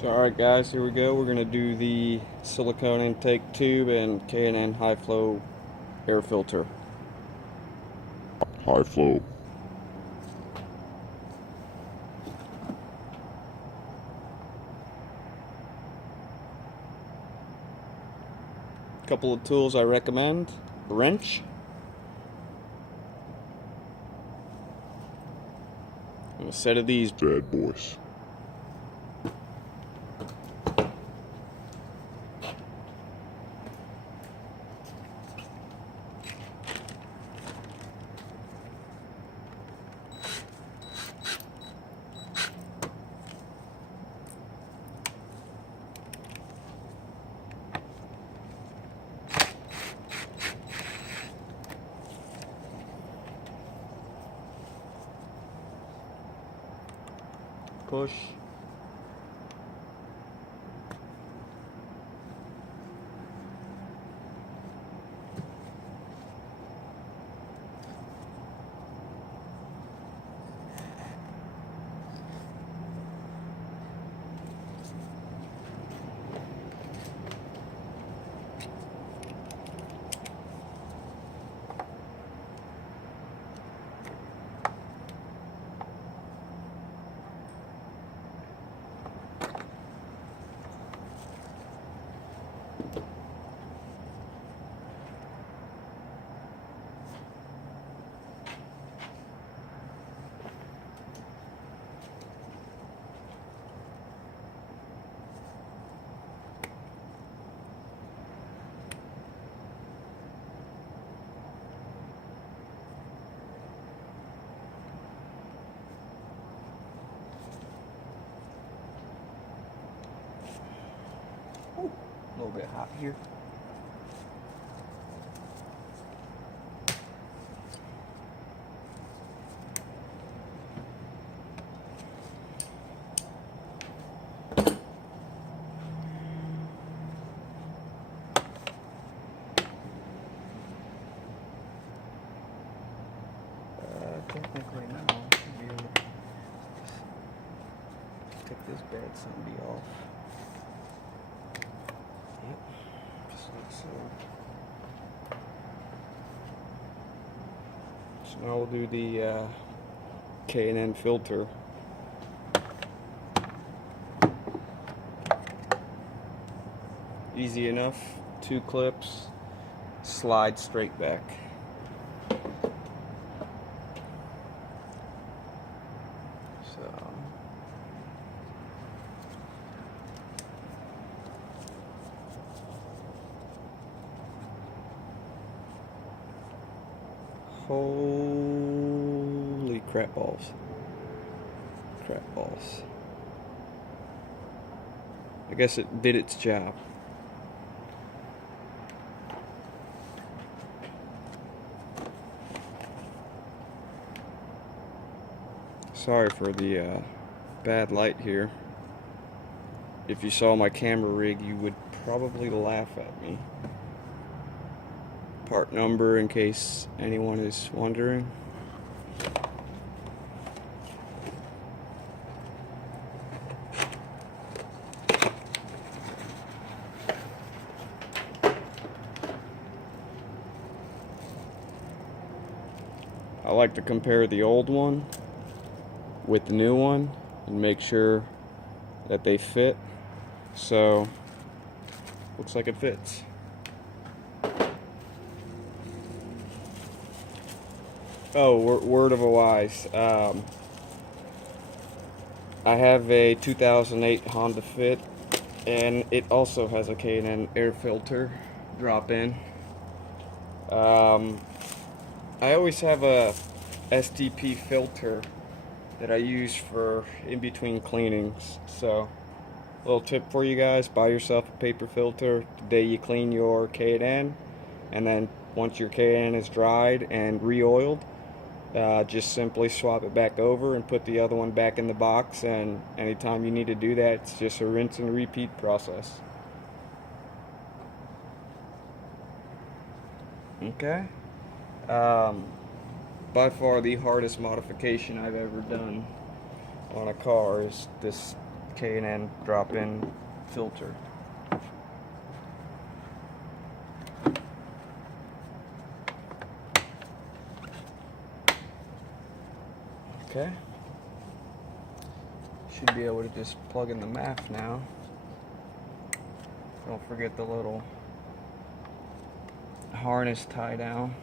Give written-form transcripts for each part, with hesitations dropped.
So alright guys, here we go. We're going to do the silicone intake tube and K&N high flow air filter. High flow. Couple of tools I recommend. A wrench. And a set of these Bad boys. push. Ooh, a little bit hot here. Technically now, I should be able to take this bad somebody off. Yep, just like so. So now we'll do the K&N filter. Easy enough, 2 clips, slide straight back. So holy crap balls. Crap balls. I guess it did its job. Sorry for the bad light here. If you saw my camera rig, you would probably laugh at me. Part number, in case anyone is wondering. I like to compare the old one with the new one and make sure that they fit. So looks like it fits. Oh, word of a wise. I have a 2008 Honda Fit, and it also has a K&N air filter drop-in. I always have a STP filter that I use for in between cleanings. So, little tip for you guys: buy yourself a paper filter the day you clean your K&N, and then once your K&N is dried and re-oiled, just simply swap it back over and put the other one back in the box. And anytime you need to do that, it's just a rinse and repeat process. Okay. By far the hardest modification I've ever done on a car is this K&N drop-in filter. Okay. Should be able to just plug in the MAF now. Don't forget the little harness tie down.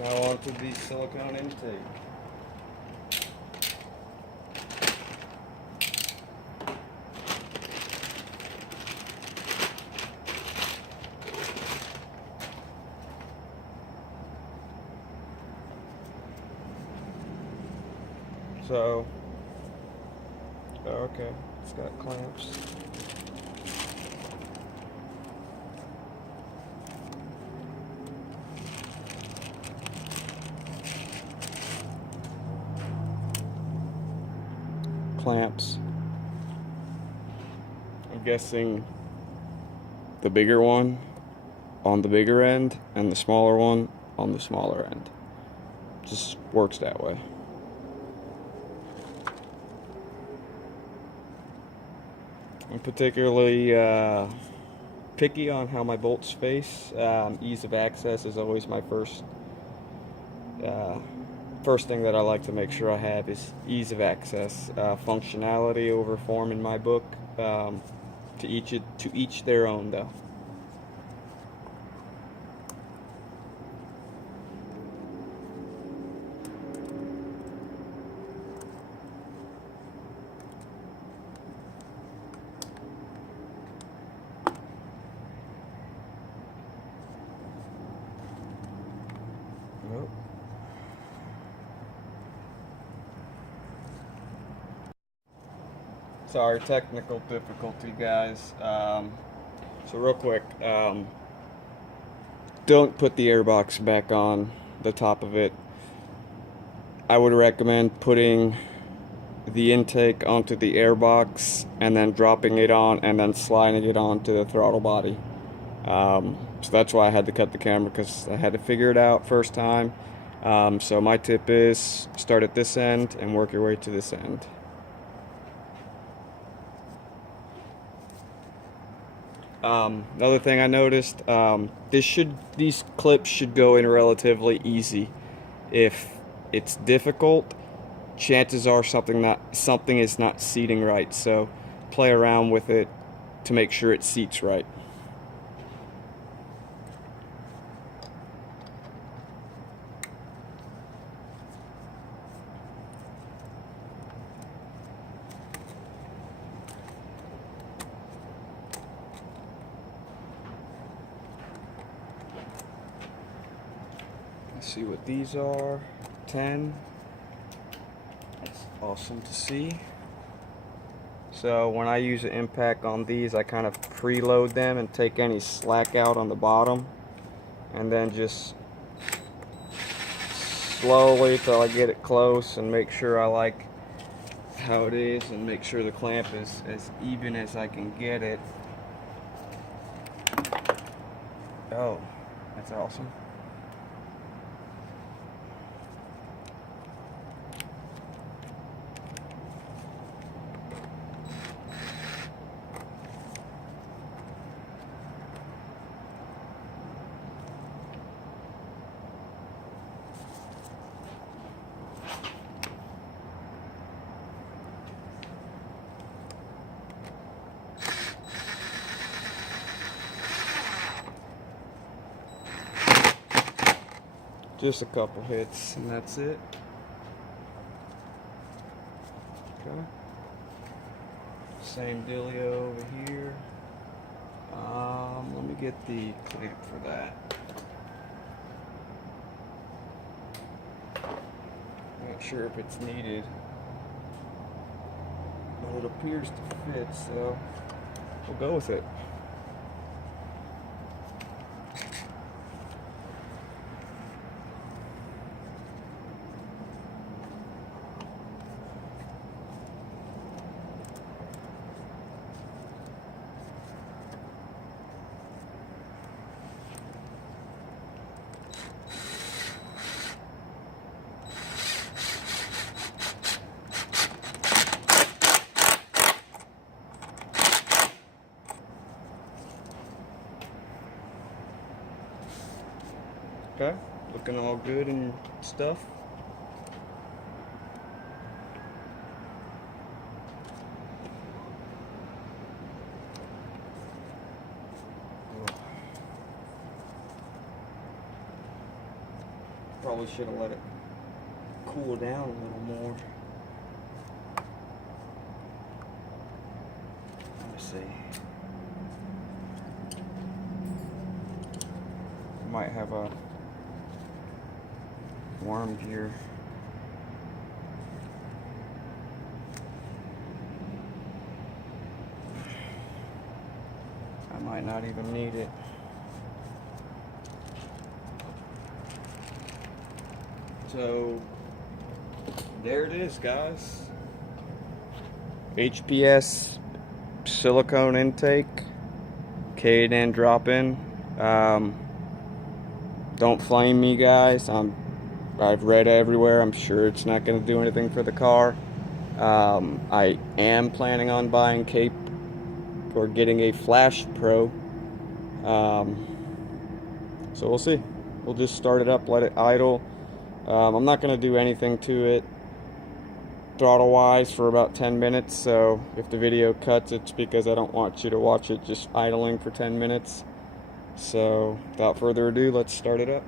Now onto the silicone intake. So, okay, it's got clamps. Clamps. I'm guessing the bigger one on the bigger end and the smaller one on the smaller end. Just works that way. I'm particularly picky on how my bolts face. Ease of access is always my first thing that I like to make sure I have is ease of access. Functionality over form in my book. To each their own, though. Nope. Sorry, technical difficulty, guys. So real quick, don't put the airbox back on the top of it. I would recommend putting the intake onto the airbox and then dropping it on and then sliding it onto the throttle body. So that's why I had to cut the camera, because I had to figure it out first time. So my tip is start at this end and work your way to this end. Another thing I noticed, these clips should go in relatively easy. If it's difficult, chances are something is not seating right. So play around with it to make sure it seats right. Let's see what these are. 10. That's awesome to see. So when I use an impact on these, I kind of preload them and take any slack out on the bottom, and then just slowly till I get it close and make sure I like how it is and make sure the clamp is as even as I can get it. Oh, that's awesome. Just a couple hits and that's it. Okay. Same dealio over here. Let me get the clamp for that. Not sure if it's needed, but it appears to fit, so we'll go with it. Okay, looking all good and stuff. Probably should have let it cool down a little more. Let's see. Might have a worm here. I might not even need it. So there it is, guys. HPS silicone intake, K&N drop-in. Don't flame me, guys. I've read everywhere. I'm sure it's not going to do anything for the car. I am planning on buying Cape or getting a Flash Pro. So we'll see. We'll just start it up, let it idle. I'm not going to do anything to it throttle wise for about 10 minutes, so if the video cuts, it's because I don't want you to watch it just idling for 10 minutes. So without further ado, let's start it up.